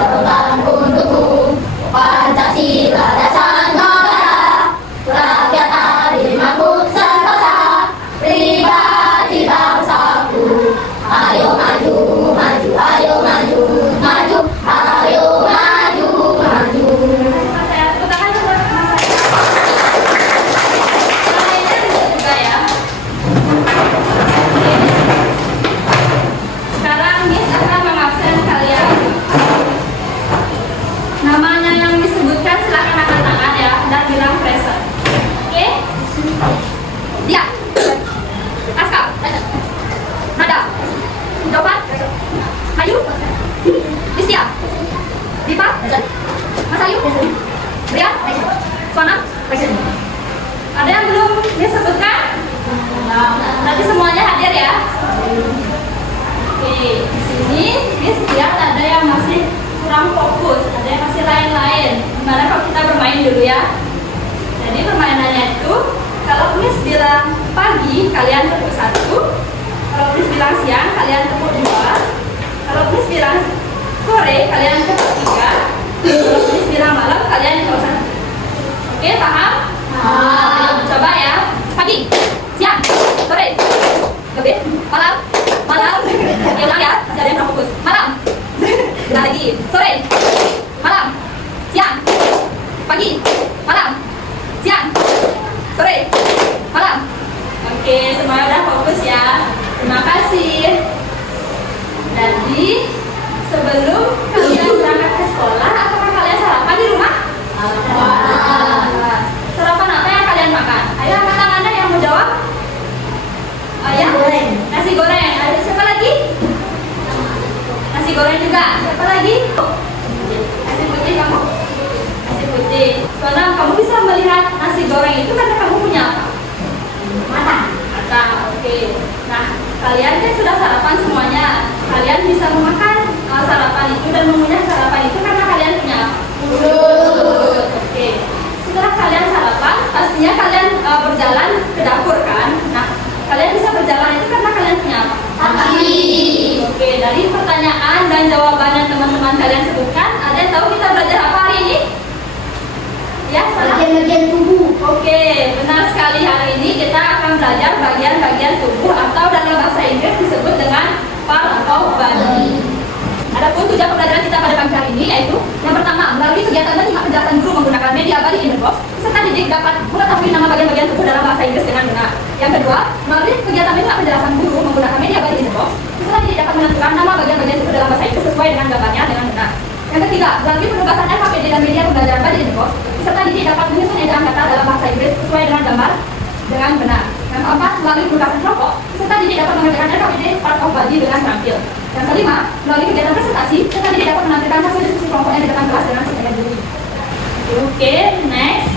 terbang untukku. Pancasila dasar negara, rakyat adil makmur sentosa, pribadi bangsaku. Ayo maju, maju, ayo maju, maju, ayo maju, maju. Sekarang Miss akan mengabsen kalian. Namanya yang disebutkan silakan angkat tangan ya dan bilang present. Oke? Dia. Aska. Nada. Jovan. Ayu. Listia. Dipa. Mas Ayu. Brian. Sona. Ada yang belum disebutkan? Nanti semuanya hadir ya. Oke, di sini Miss lihat ada yang masih kurang fokus, ada yang masih lain-lain. Gimana kalau kita bermain dulu ya? Jadi permainannya itu, kalau Miss bilang pagi, kalian tepuk 1. Kalau Miss bilang siang, kalian tepuk 2. Kalau Miss bilang sore, kalian tepuk 3. Kalau Miss bilang malam, kalian tepuk 1. Oke, paham? Coba ya. Pagi, siang, sore, lebih, malam, ya ulang ya, masih ada yang kurang fokus. Malam, ulang lagi, sore, malam, siang, pagi, malam, siang, sore, malam. Oke, semuanya udah fokus ya. Terima kasih. Jadi, sebelum kalian berangkat ke sekolah, apakah kalian sarapan di rumah? Sarapan apa yang kalian makan? Ayo angkat tangannya yang mau jawab. Ya? Nasi goreng. Ada siapa lagi? Nasi goreng juga. Siapa lagi? Nasi putih kamu? Nasi putih. Karena kamu bisa melihat nasi goreng itu karena kamu punya apa? Mata. Mata. Oke. Nah, kalian kan sudah sarapan semuanya. Kalian bisa memakan sarapan itu dan mengunyah sarapan itu karena kalian punya apa? Mulut. Oke. Setelah kalian sarapan, pastinya kalian berjalan ke dapur kan? Nah, kalian bisa berjalan itu karena kalian punya apa? Kaki. Oke, dari pertanyaan dan jawaban yang teman-teman kalian sebutkan, ada yang tahu kita belajar apa hari ini? Ya, salah. Bagian-bagian tubuh. Oke, benar sekali. Hari ini kita akan belajar bagian-bagian tubuh atau dalam bahasa Inggris disebut dengan part of body. Adapun tujuan pembelajaran kita pada pagi hari ini yaitu yang pertama, melalui kegiatan dan menyimak penjelasan guru menggunakan media body in the box, peserta didik dapat mengetahui nama bagian-bagian tubuh dalam bahasa Inggris dengan benar. Yang kedua, melalui kegiatan menyimak penjelasan guru menggunakan media body in the box, peserta didik dapat menentukan nama bagian-bagian tubuh dalam bahasa Inggris sesuai dengan gambarnya dengan benar. Yang ketiga, melalui penugasan LKPD dan media pembelajaran body in the box, peserta didik dapat menyusun ejaan kata dalam bahasa Inggris sesuai dengan gambar dengan benar. Yang keempat, melalui penugasan kelompok, peserta didik dapat mengerjakan LKPD part of body dengan terampil. Yang kelima, melalui kegiatan presentasi, peserta didik dapat menampilkan hasil diskusi kelompoknya di depan kelas dengan sebagai juri. Oke, next,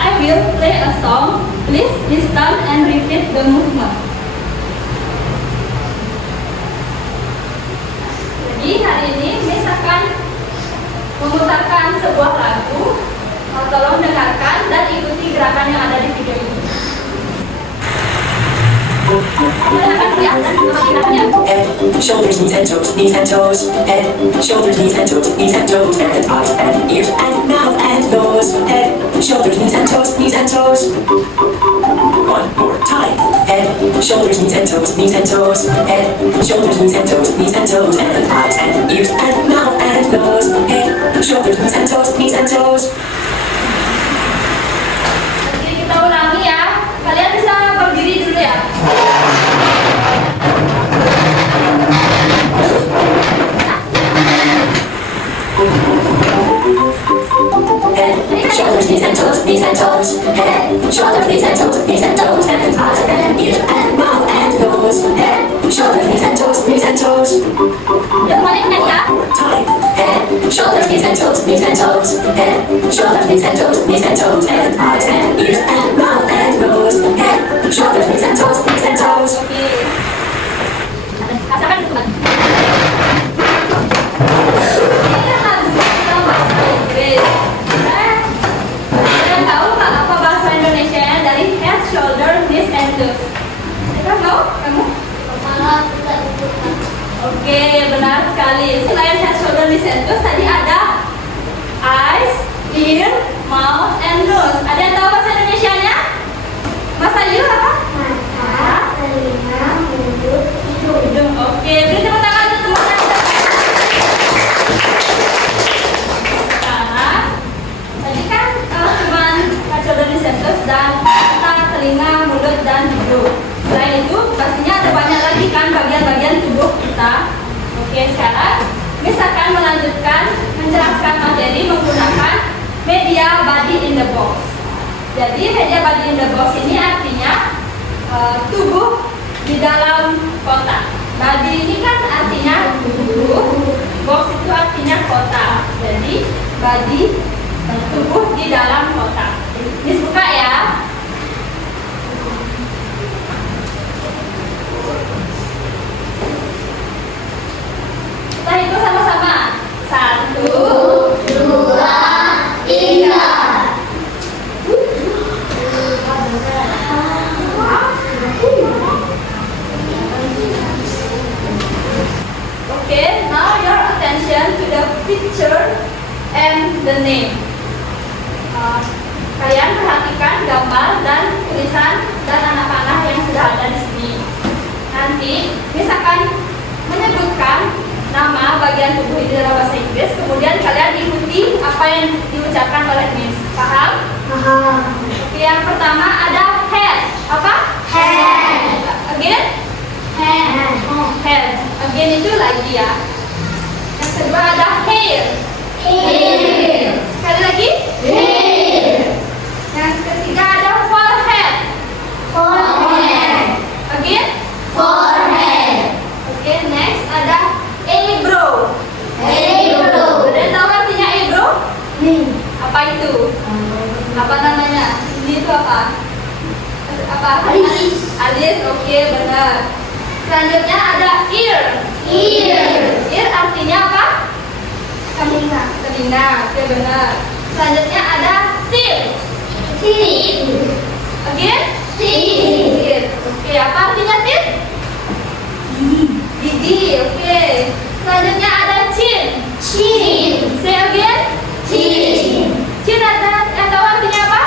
I will play a song. Please listen and repeat the movement. Jadi hari ini Miss akan memutarkan sebuah lagu. Tolong dengarkan dan ikuti gerakan yang ada di video ini. Head, shoulders, knees and toes, knees and toes. Head, shoulders, knees and toes, knees and toes. And eyes and ears and mouth and nose. Head, shoulders, knees and toes, knees and toes. One more time. Head, shoulders, knees and toes, knees and toes. Head, shoulders, knees and toes, knees and toes. And eyes and ears and mouth and nose. Head, shoulders, knees and toes, knees and toes. Jadi kita ulangi ya. Kalian bisa berdiri dulu ya. Head, shoulders, knees and toes, knees and toes. Head, shoulders, knees and toes, knees and toes. And eyes and ears and mouth and nose. Head, shoulders, knees and toes, knees and toes. Semuanya ingat ya. Time. Head, shoulders, knees and toes, knees and toes. Head, shoulders, knees and toes, knees and toes. And eyes and ears and mouth and nose. Head, shoulders, knees and toes, knees and toes. Oke. Rasakan itu kan. Ini kan dalam bahasa Inggris. Kalian tahu nggak apa bahasa Indonesia dari head, shoulder, knees, and toes? Kalian tahu? Kamu? Oke, benar sekali. Selain head, shoulder, knees, and toes, menjelaskan materi menggunakan media body in the box. Jadi media body in the box ini artinya tubuh di dalam kotak. Body ini kan artinya tubuh, box itu artinya kotak. Jadi body tubuh di dalam kotak. Miss buka ya. Kita hitung sama-sama. 1, 2, 3. Okay, now your attention to the picture and the name. Kalian perhatikan gambar dan tulisan dan anak panah yang sudah ada di sini. Nanti misalkan menyebutkan nama bagian tubuh itu dalam bahasa Inggris, kemudian kalian ikuti apa yang diucapkan oleh Miss. Paham? Paham. Oke, yang pertama ada head. Apa? Head. Again? Head. Head. Again itu lagi ya. Yang kedua ada hair. Hair. Sekali lagi. Hair. Yang ketiga ada forehead. Forehead. Again. Forehead. Oke, next ada eyebrow. Eyebrow. Ada yang tahu artinya eyebrow? Nih. Apa itu? Apa namanya? Ini itu apa? Apa? Alis. Alis, oke, benar. Selanjutnya ada ear. Ear. Ear artinya apa? Telinga. Telinga, oke, benar. Selanjutnya ada teeth. Teeth. Again? Teeth. Teeth. Oke, apa artinya teeth? Gigi, oke. Selanjutnya ada chin. Chin. Say again. Chin. Chin ada yang tahu artinya apa?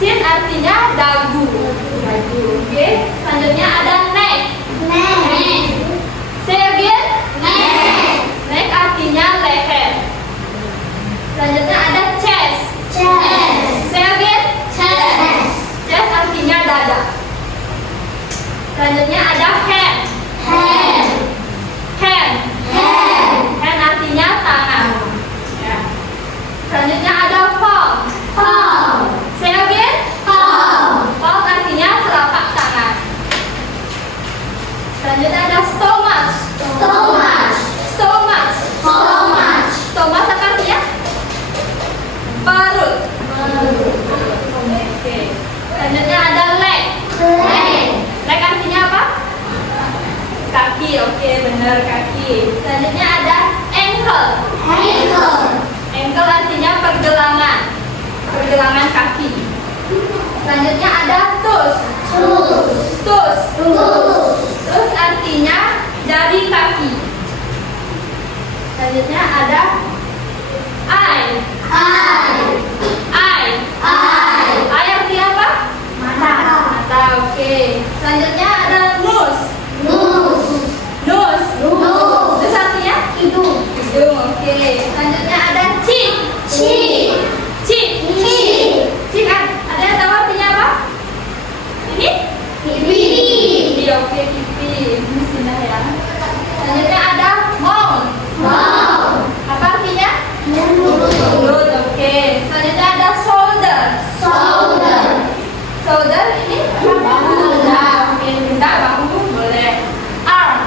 Chin artinya dagu. Dagu, oke. Selanjutnya ada neck. Neck. Say again. Neck. Neck artinya leher. Selanjutnya ada chest. Chest. Say again. Chest. Chest artinya dada. Selanjutnya ada hand. Hand. Hand. Hand. Hand artinya tangan. Ya. Selanjutnya ada palm. Palm. Say again. Palm. Palm artinya telapak tangan. Selanjutnya ada stomach. Stomach. Stomach. Stomach. Stomach apa artinya? Perut. Oke. Selanjutnya ada leg. Leg. Leg artinya apa? Kaki. Oke, benar, kaki. Selanjutnya ada ankle. Ankle. Ankle artinya pergelangan. Pergelangan kaki. Selanjutnya ada toes. Toes. Toes. Toes. Toes artinya jari kaki. Selanjutnya ada eye. Eye. Eye. Eye. Eye artinya apa? Mata. Mata, oke. Selanjutnya ada nose. Nose. Nose. Nose. Nose artinya Hidung. hidung, oke. Selanjutnya ada chin. Chin. Chin. Chin. Chin ada yang tahu artinya apa? Ini? Pipi. Iya, oke, pipi. Bismillah ya. Selanjutnya ada mouth. Mouth. Apa artinya? Mulut. Mulut, oke. Selanjutnya ada shoulder. Shoulder. Shoulder ini bahu. Nah, oke, minta bahu boleh. Arm.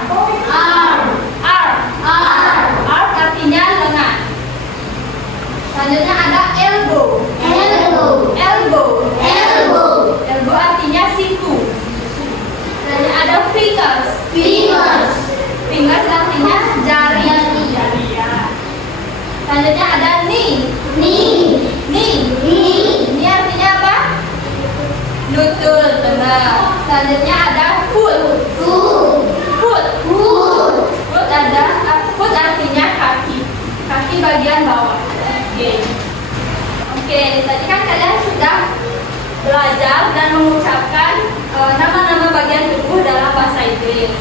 Arm. Arm. Arm. Arm artinya lengan. Selanjutnya ada elbow. Elbow. Elbow. Elbow. Elbow artinya siku. Selanjutnya ada fingers. Fingers. Fingers artinya jari. Jari. Ya. Selanjutnya ada knee. Knee. Knee. Knee. Ini artinya apa? Lutut, benar. Selanjutnya ada foot. Foot. Foot. Foot. Foot ada foot artinya kaki. Kaki bagian bawah. Oke. Oke, tadi kan kalian sudah belajar dan mengucapkan nama-nama bagian tubuh dalam bahasa Inggris.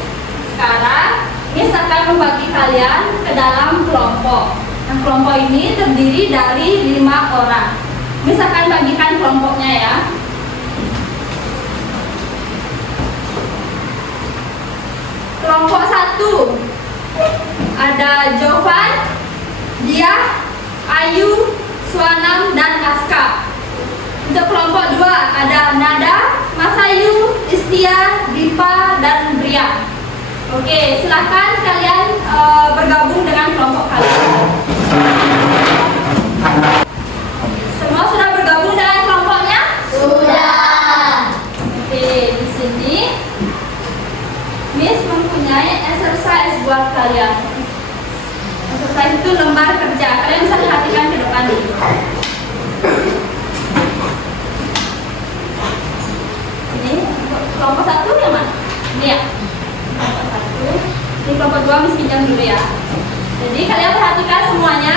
Sekarang Miss akan membagi kalian ke dalam kelompok. Yang kelompok ini terdiri dari 5 orang. Miss akan bagikan kelompoknya ya. Kelompok 1 ada Jovan, Dia, Ayu, Suanam, dan Aska. Untuk kelompok 2 ada Nada, Masayu, Istia, Dipa, dan Bria. Oke, silahkan kalian bergabung dengan kelompok kalian. Semua sudah bergabung dengan kelompoknya? Sudah. Oke, di sini Miss mempunyai exercise buat kalian. Exercise itu lembar kerja. Kalian bisa perhatikan ke depan nih. Ini untuk kelompok 1 yang mana? Ini ya. Kelompok 1. Ini kelompok 2 Miss pinjam dulu ya. Jadi kalian perhatikan semuanya.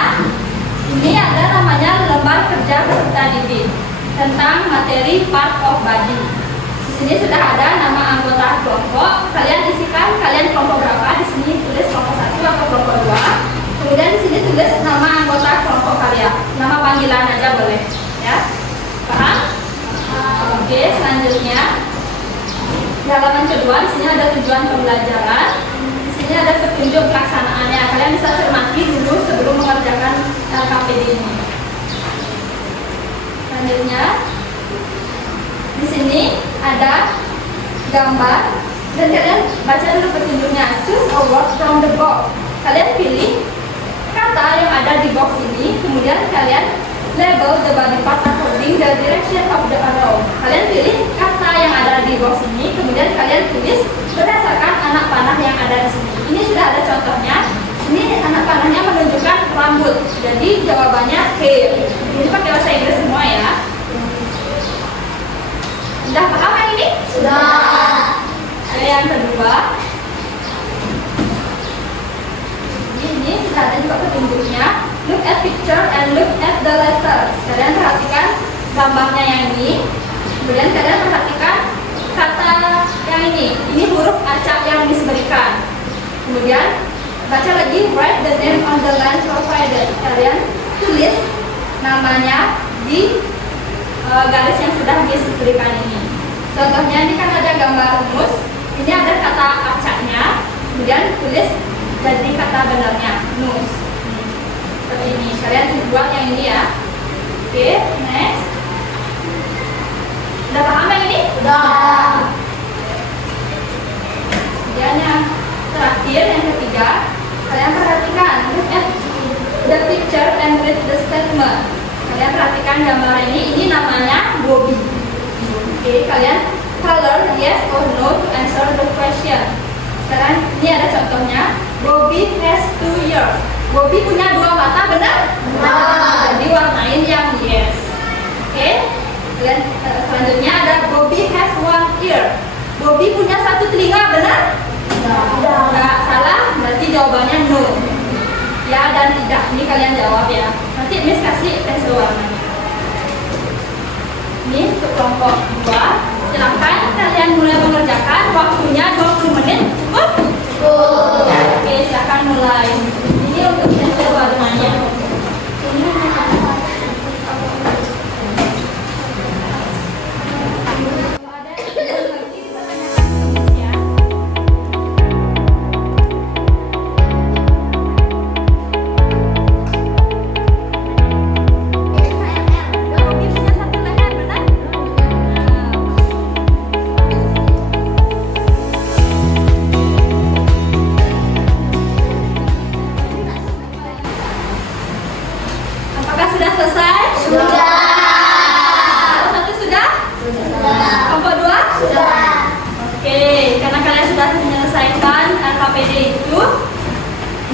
Ini ada namanya lembar kerja peserta didik tentang materi part of body. Di sini sudah ada nama anggota kelompok. Kalian isikan kalian kelompok berapa. Di sini tulis kelompok 1 atau kelompok 2. Kemudian di sini tulis nama anggota kelompok kalian. Nama panggilan aja boleh, ya. Paham? Oke, selanjutnya di halaman kedua di sini ada tujuan pembelajaran. Di sini ada petunjuk pelaksanaannya. Kalian bisa cermati dulu sebelum mengerjakan LKPD ini. Selanjutnya di sini ada gambar dan kalian baca dulu petunjuknya. Choose a word from the box. Kalian pilih kata yang ada di box ini, kemudian kalian label the body part according the direction of the arrow. Kalian pilih kata yang ada di box ini, kemudian kalian tulis berdasarkan anak panah yang ada di sini. Ini sudah ada contohnya. Ini anak panahnya menunjukkan rambut. Jadi jawabannya hair. Ini pakai bahasa Inggris semua ya. Sudah paham yang ini? Sudah. Oke, yang kedua. Ini sudah ada juga petunjuknya. Look at picture and look at the letter. Kalian perhatikan gambarnya yang ini. Kemudian kalian perhatikan kata yang ini. Ini huruf acak yang diberikan. Kemudian baca lagi, write the name on the line provided. Kalian tulis namanya di garis yang sudah diberikan ini. Contohnya ini kan ada gambar mus. Ini ada kata acaknya. Kemudian tulis jadi kata benarnya, nus. Seperti ini. Kalian buat yang ini ya. Oke, next. Udah paham yang ini? Sudah. Kemudian yang terakhir, yang ketiga, kalian perhatikan. Look at the picture and read the statement. Kalian perhatikan gambar ini. Ini namanya Bobby. Oke, kalian color yes or no to answer the question. Sekarang ini ada contohnya. Bobby has 2 ears. Bobby punya 2 mata, benar? Benar. Jadi warnain yang yes. Oke. Kemudian selanjutnya ada Bobby has 1 ear. Bobby punya 1 telinga, benar? Enggak salah, berarti jawabannya no. Ya dan tidak. Ini kalian jawab ya. Nanti Miss kasih pensel warnanya. Ini untuk kelompok 2. Silahkan kalian mulai mengerjakan. Waktunya 20 menit. Cukup? Oke, silahkan mulai. Ini untuk pensel warnanya. Apakah sudah selesai? Sudah. Kelompok 1 sudah? Sudah. Kelompok 2? Sudah. Oke, karena kalian sudah menyelesaikan LKPD itu,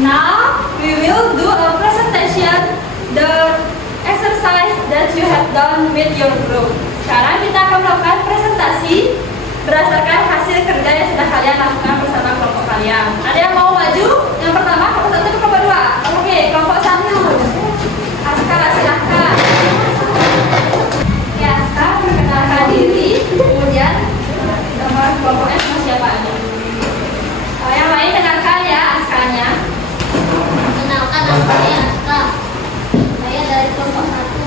now we will do a presentation the exercise that you have done with your group. Sekarang kita akan melakukan presentasi berdasarkan hasil kerja yang sudah kalian lakukan bersama kelompok kalian. Ada yang mau maju? Yang pertama, kelompok 1 ke kelompok 2. Oke, kelompok 1. Aska, silahkan. Ya, Aska, perkenalkan diri, kemudian nomor kelompoknya sama siapa aja. Yang lain dengarkan ya Askanya. Kenalkan nama saya Aska. Saya dari kelompok 1.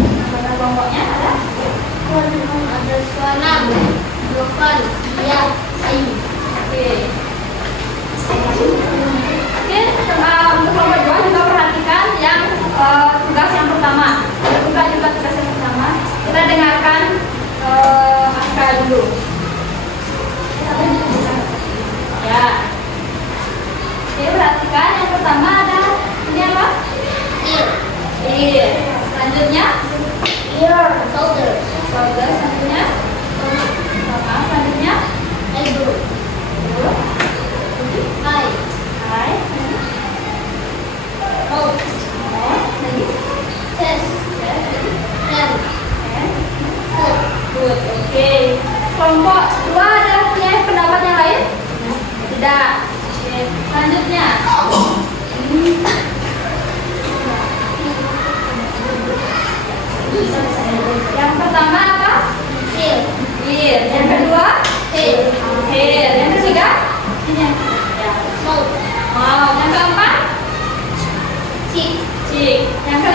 Nama kelompoknya ada? Ada Suanam, Dufan, Dia, Ayu. Oke. Oke,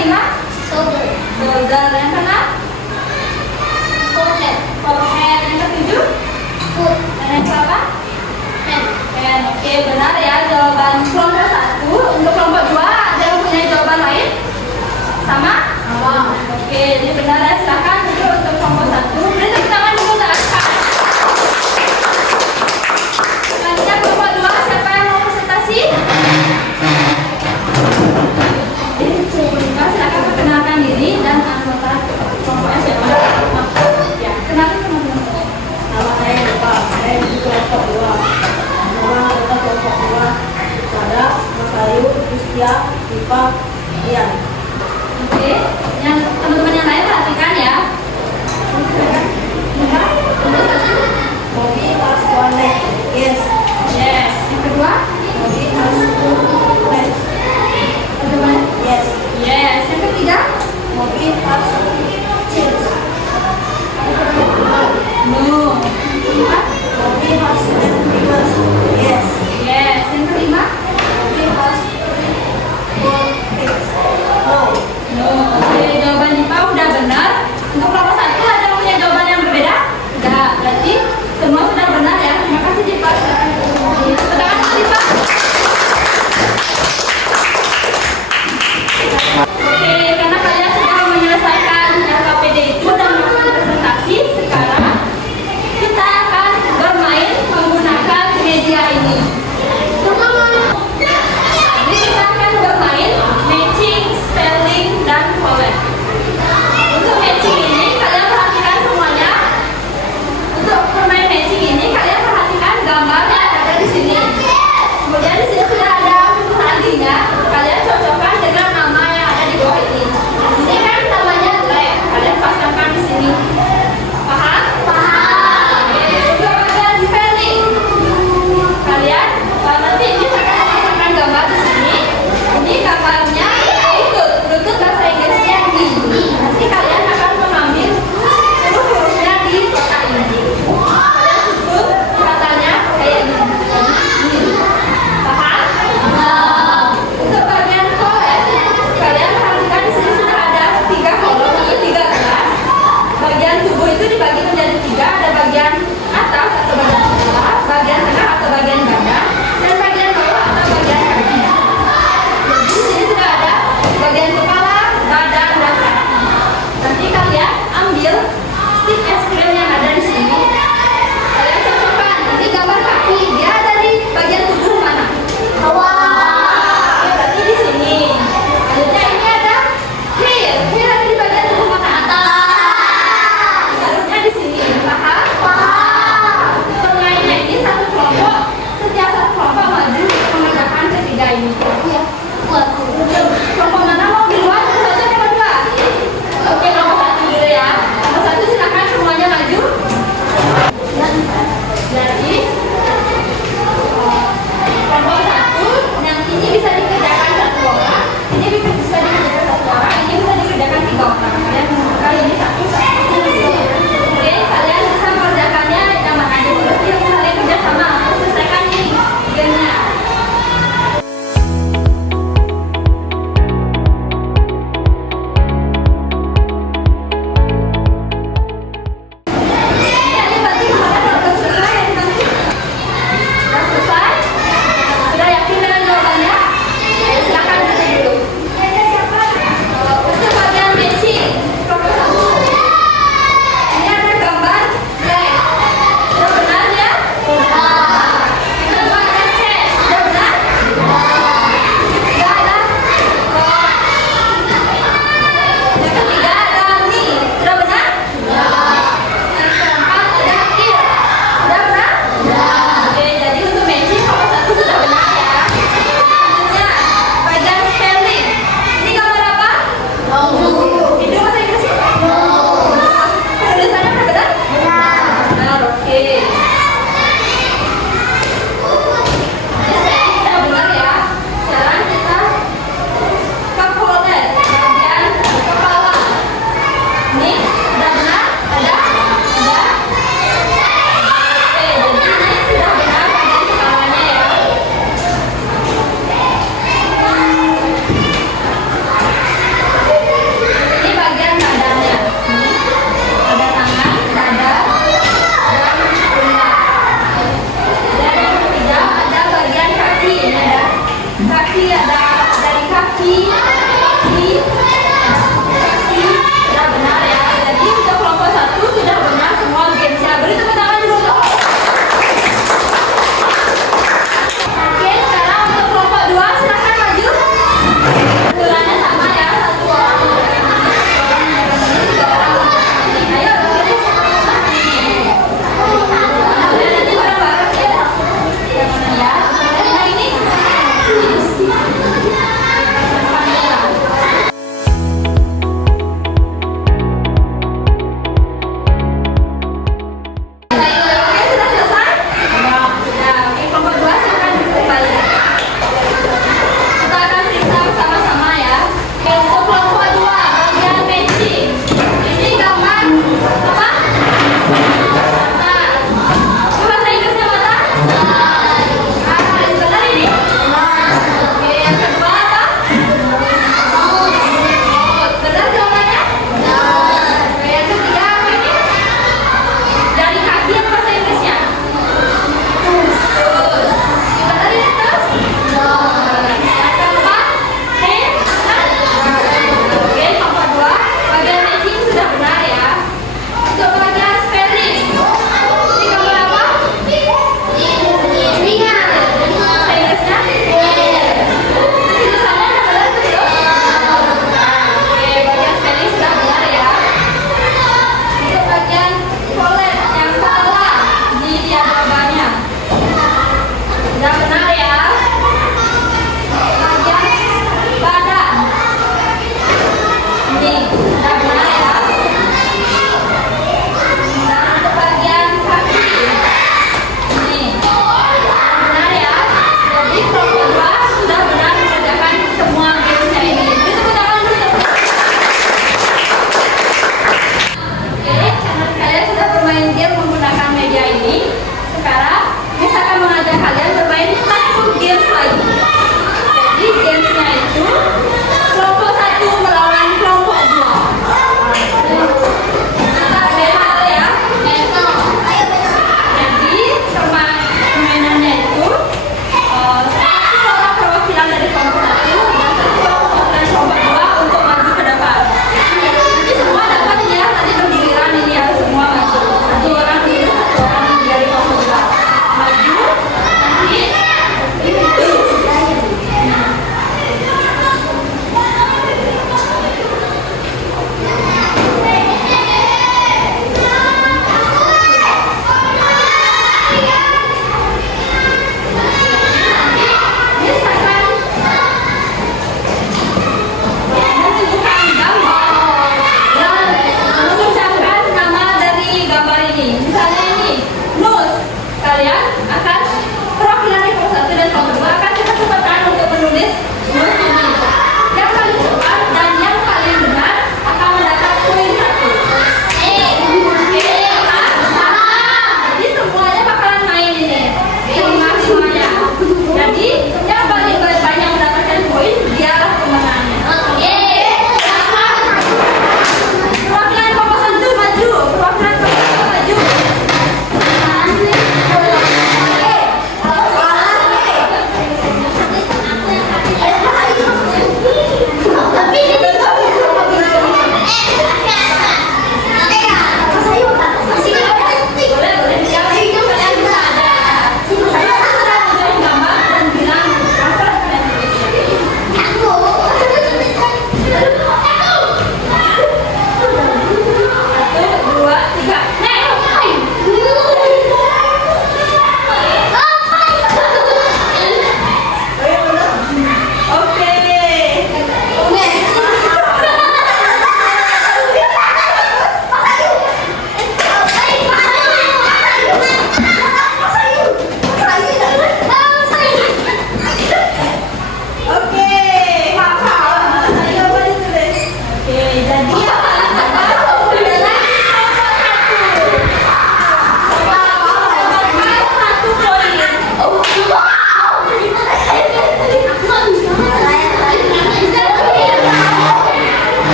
kelima? Shoulder. Shoulder. Yang keenam? Forehead. Forehead. Yang ketujuh? Foot. Dan yang ke-8? Hand. Hand. Oke, benar ya jawaban kelompok 1. Untuk kelompok 2 ada yang punya jawaban lain? Sama? Oke, jadi benar ya. Silakan duduk untuk kelompok 1. Beri tepuk tangan dulu untuk Aska. Selanjutnya kelompok 2, siapa yang mau presentasi? Silakan perkenalkan diri dan anggota kelompoknya siapa? Ya, kenalin teman-teman. Nama saya Bapak, saya di kelompok 2. Nama anggota kelompok 2 pada Masayu, Kristia, Dipa, Ian. Oke, yang teman-teman yang lain perhatikan ya. Mobi has one leg. Yes. Yes. Yang kedua? Mobi has two legs. Kedua? Yes. Yes. Yang ketiga? Mobi has chins. No. Yang keempat? Mobi has 10 fingers. Yes. Yes. Yang kelima? Mobi has 4 legs. No. No. Oke, jawaban Dipa udah benar. Untuk kelompok 1 ada yang punya jawaban Si. Sudah benar ya. Jadi untuk kelompok 1 sudah benar semua gamesnya. Beri tepuk tangan dulu. Oke, sekarang untuk kelompok 2 silakan maju. Aturannya sama ya, 1 orang tiga orang. Ayo, nanti bareng-bareng ya. Yang mana ya? Nah ini.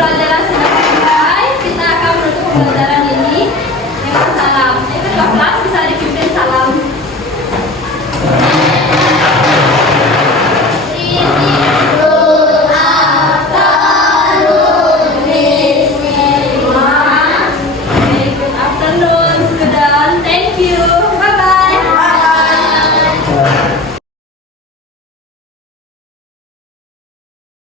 pembelajaran semester